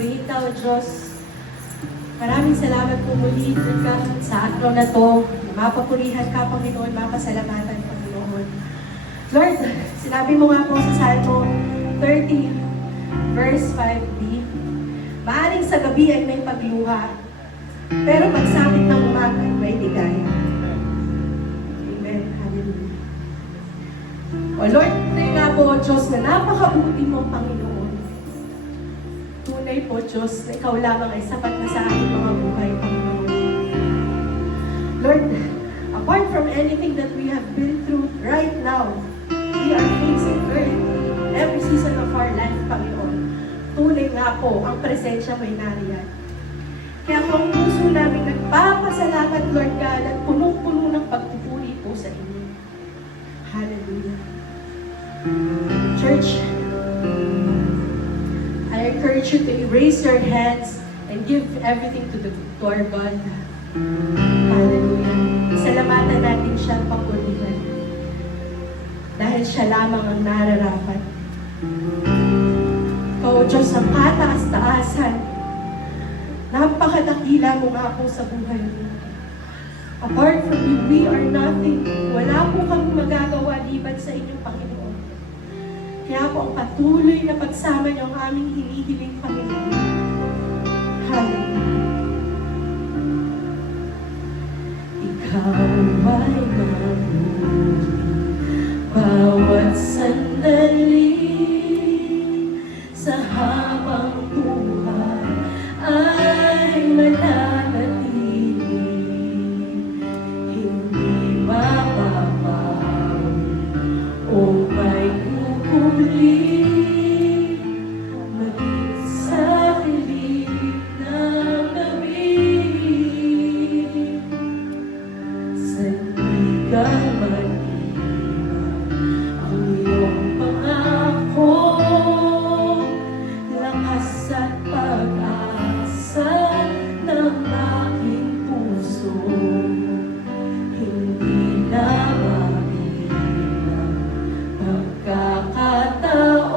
Purihin ka, O Diyos. Maraming salamat po muli ka sa araw na to. Mapapurihan ka, Panginoon, mapasalamatan, Panginoon. Lord, sinabi mo nga po sa Salmo 30, verse 5b, maaring sa gabi ay may pagluha, pero pagsapit ng umaga ay may ligaya. Amen. Hallelujah. O Lord, tayo nga po, Diyos, na napakabuti mo, Panginoon. Tunay po, Diyos, na ikaw lamang ay sapat na sa aking mga buhay, Panginoon. Lord, apart from anything that we have been through right now, we are facing earth every season of our life, Panginoon. Tunay nga po, ang presensya mo'y nariyan. Kaya po ang puso namin nagpapasalamat, Lord God, at punong-puno ng pagpupuri po sa inyo. Hallelujah. Church, I encourage you to raise your hands and give everything to our God. Hallelujah. Salamatan natin siya, papurihan. Dahil siya lamang ang nararapat. Ikaw, Diyos, ang kataas-taasan. Napakadakila mo nga po sa buhay mo. Apart from you, we are nothing. Wala po kami magagawa liban sa inyong Panginoon. Kaya po ang patuloy na pagsama niyo ang aming hinihiling, Panginoon. Hallelujah. Ikaw ay mabuti bawat sandali sa habang buhay ay mananatili, hindi mapapawi o may kukuli, maging sa dilim ng gabi, sandigan mag-iwan ang iyong pangako, lakas at pag-asa ng aking puso, hindi na mabilang pagkakataon.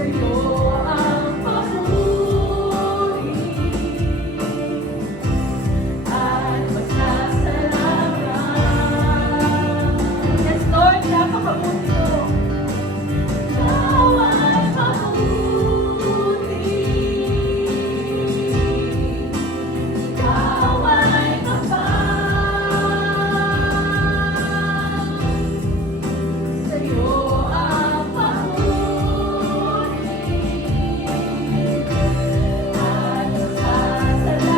Sa'yo ang papuri at pasasalamat. Yes, Lord, napakabuti mo. Ikaw ay mabuti. Ikaw ay kapal. Sa'yo ang papuri at pasasalamat.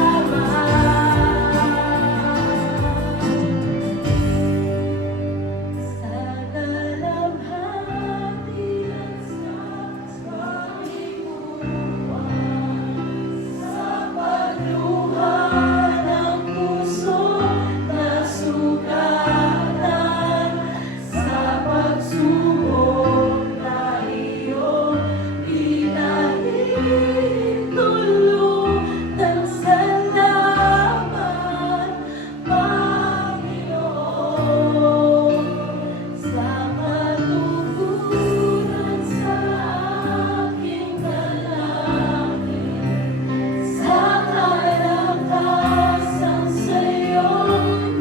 Sa dalamhati at sa paghimuruan, sa pagluha ng puso na sugatan, sa pagsubok na iyong pinahintulutan. Salamat, Panginoon, sa katuguran sa aking dalangin, sa kalakasan sa'yo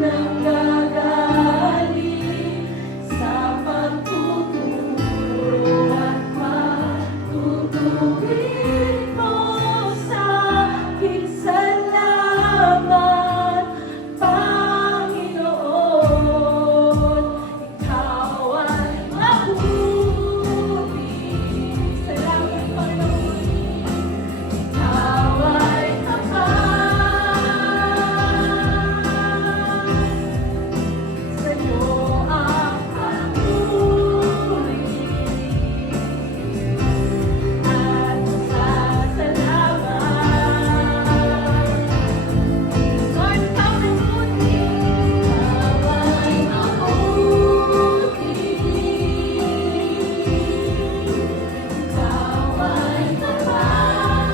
nanggagaling, sa pagtuturo at pagtutuwid mo sa akin. Salamat, Panginoon, ikaw ay mabuti. Salamat, Panginoon, ikaw ay kapal. Sa'yo ang papuri at pasasalamat. Lord, ikaw ay mabuti. Ikaw ay mabuti. Ikaw ay kapal.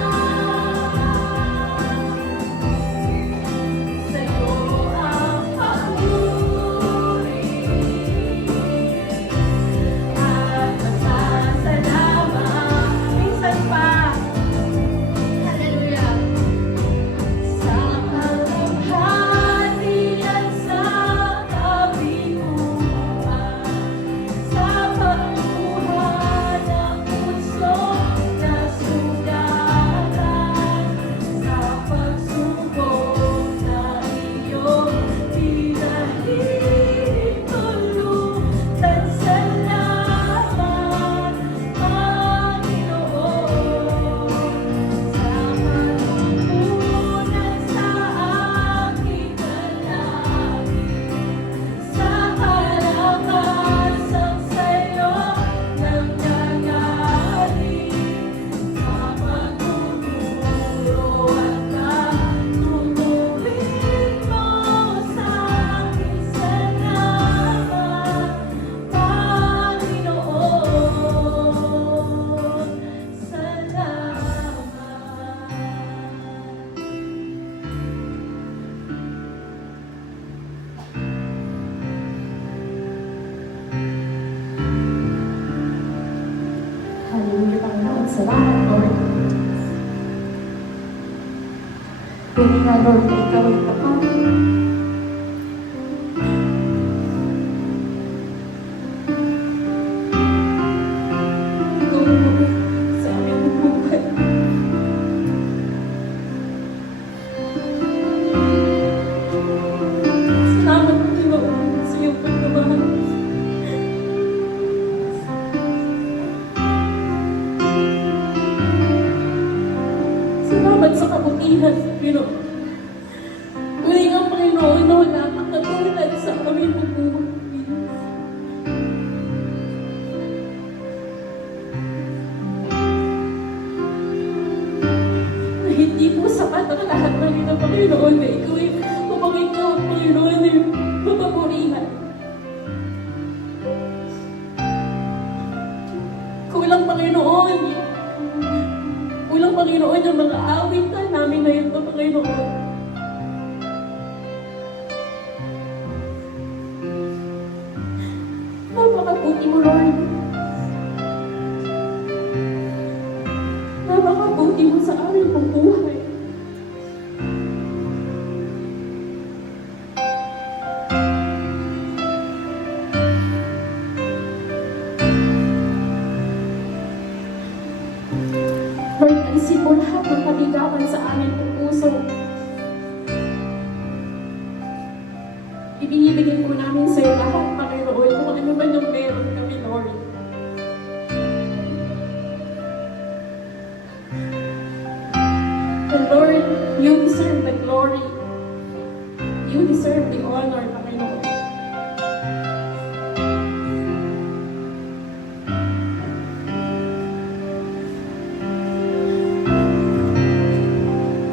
Sa'yo ang papuri at pasasalamat. Minsan pa. Hallelujah. Sa kalamhati at sa kabiguan, sa pagluha ng puso na sugatan, sa pagsubok na iyong pinahintulutan. Salamat, Panginoon, sa katugunan sa aking dalangin, sa kalakasan sa'yo nanggagaling, sa pagtuturo at pagtutuwid mo sa akin. Salamat, Panginoon, salamat. Hallelujah, Panginoon. Salamat, Lord. Pwede nga, Lord, na ikaw ay kapal. Ikaw ay kapal sa aming buhay. Salamat, Panginoon, sa iyong pagmamahal. Salamat sa kabutihan, Panginoon. Tuloy nga, Panginoon, na wala kang katulad sa aming bubuhay. Na hindi po sapat ang lahat ng ito, Panginoon, na ikaw ay mapanginoon, Panginoon, ay mapapurihan. Kulang, Panginoon. Kulang, Panginoon, yung mga awit na namin ngayon, Panginoon. Napakabuti mo, Lord. napakabuti mo sa aming pambuhay. Lord, alisin mo lahat ng kaligawan sa aming puso. Ibinibigay po namin sa iyo lahat, Panginoon, kung ano man yung meron kami, Lord. And Lord, you deserve the glory. You deserve the honor, Panginoon.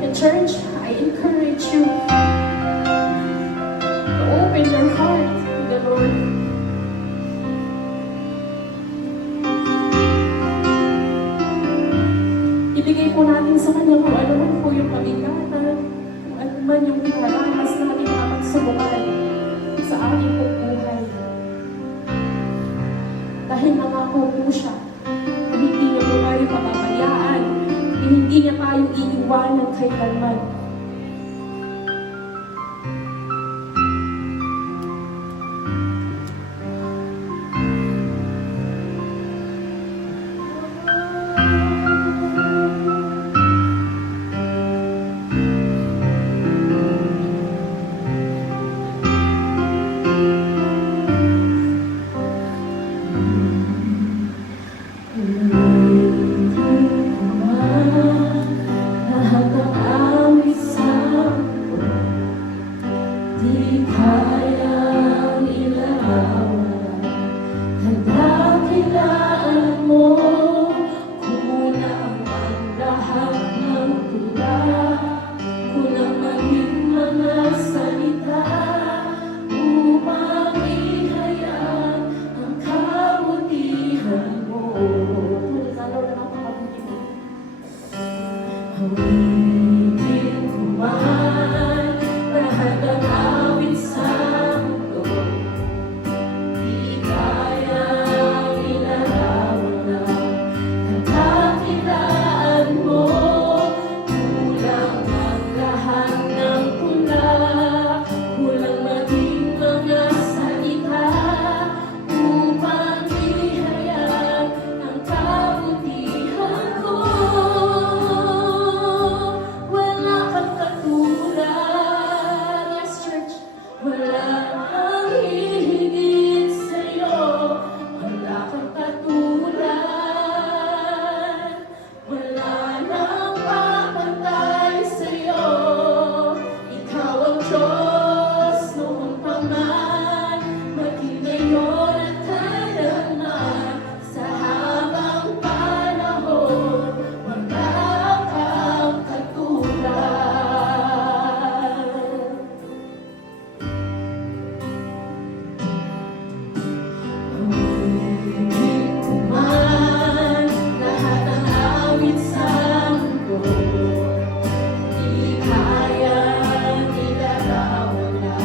And church, I encourage you to open your heart to the Lord. Ibigay po natin sa Kanya kung ano man po yung kabigatan, kung ano man yung pinaranas natin na pagsubukan sa ating buhay. Dahil nangako po siya na hindi niya po tayo pababayaan, hindi niya tayo iiwanan kailanman. Lahat ng awit sa di kayang ilarawan, kadakilaan mo, kulang ang lahat ng tula, kulang maging mga salita, upang ihayag ang kabutihan mo. Awitin ko man lahat ng awit sa mundo, di kayang ilarawan na kadakilaan mo, kulang ang lahat ng tula, kulang maging mga salita, upang ihayag ang kabutihan ko. Wala kang katulad, yes church, wala kang hihigit sa'yo, wala kang katulad, wala nang papantay sa'yo. Ikaw ang Diyos noong pa man, maging ngayon at kailanman, sa habang panahon, wala kang katulad. Awitin ko man lahat ng awit sa mundo, di kayang ilarawan na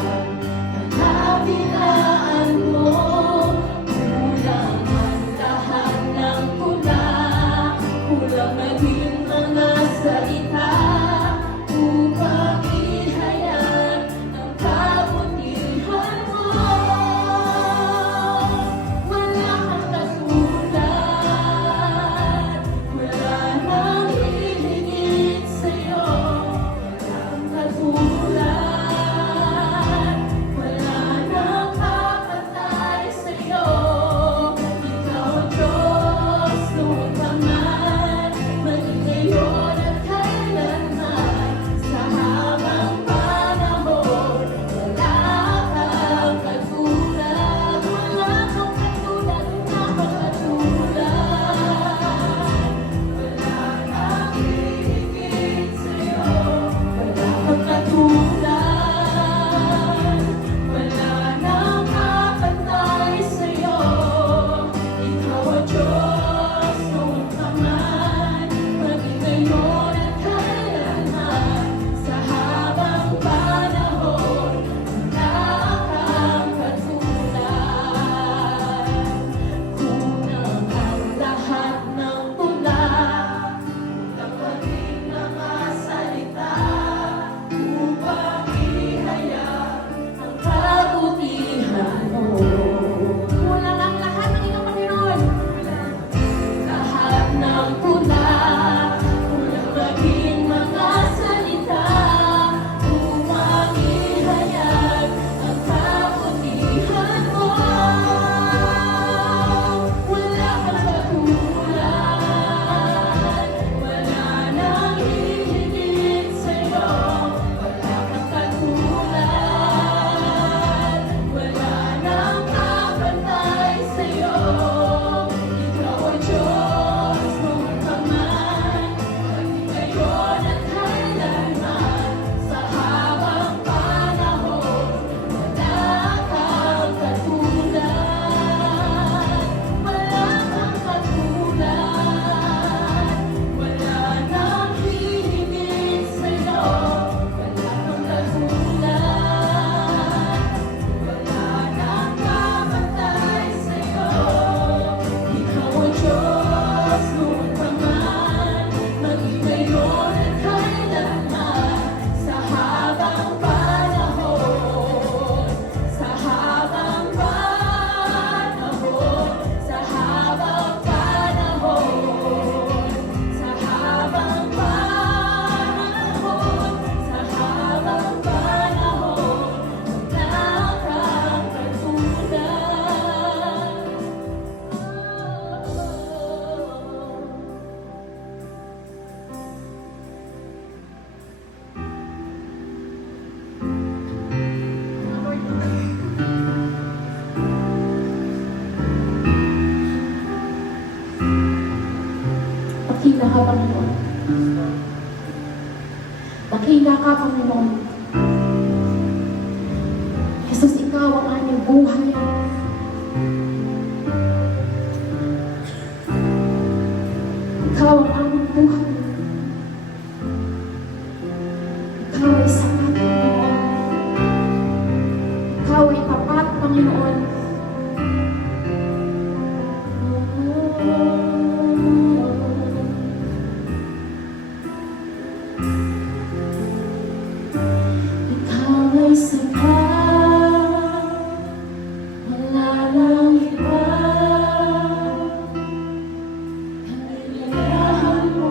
kadakilaan mo, kulang ang lahat ng tula, kulang maging mga salita, upang ihayag ang kabutihan mo. Wala kang katulad, wala nang hihigit sa'yo, wala kang katulad, wala nang papatay sa'yo. Ikaw ang Diyos noon pa man, maging Dakila ka, Panginoon. Dakila ka, Panginoon. Jesus, ikaw ang aming buhay. Ikaw ang aming buhay. Ikaw ay sapat, Panginoon. Ikaw ay tapat, Panginoon. Ikaw ay sapat, wala nang iba. Kailangan mo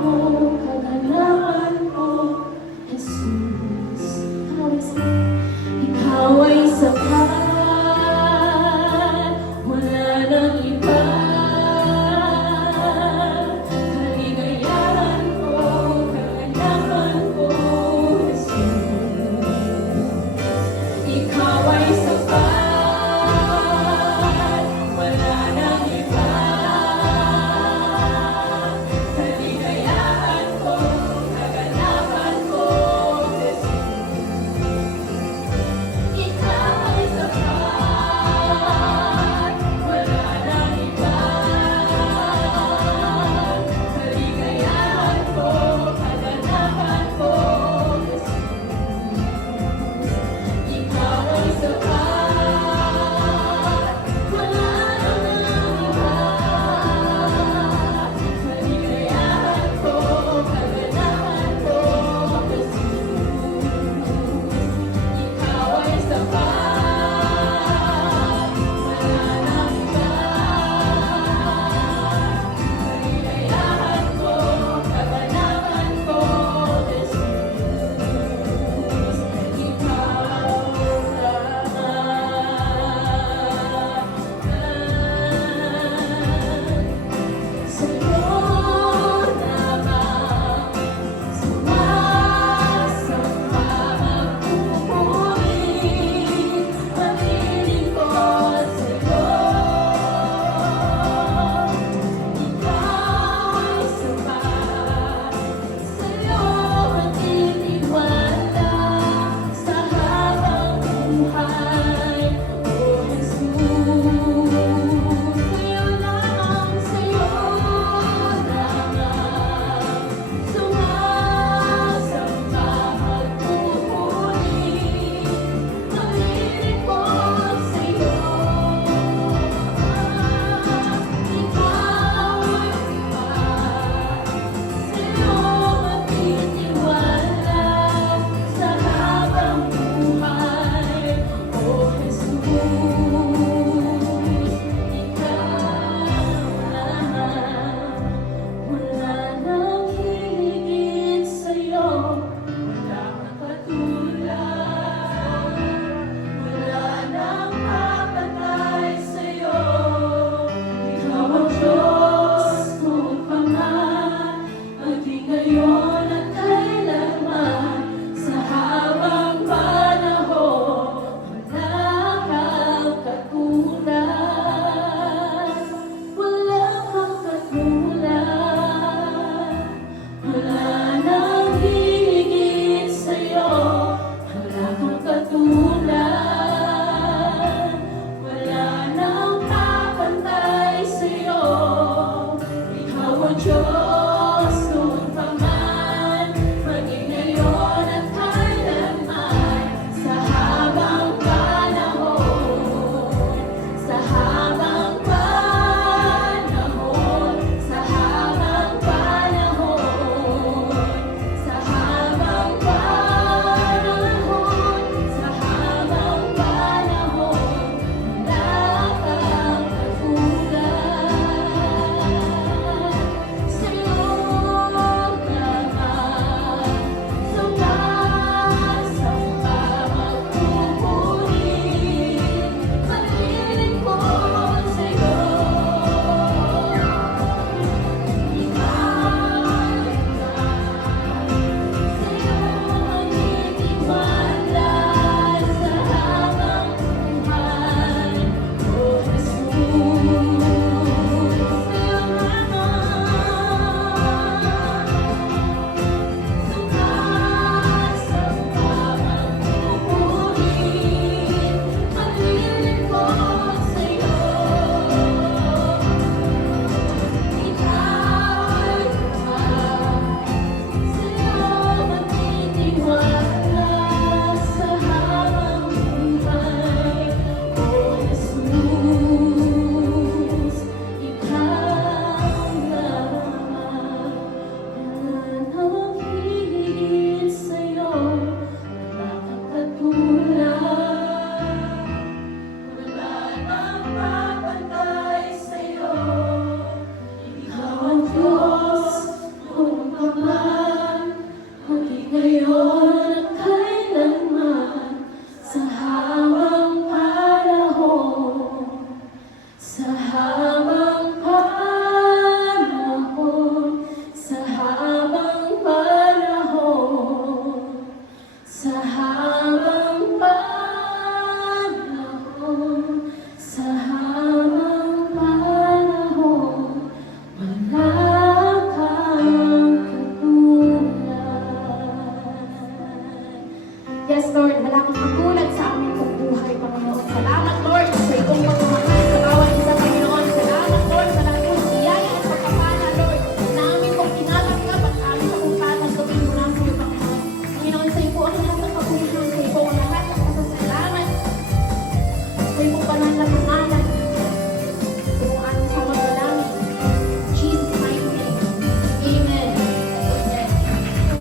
may pananakit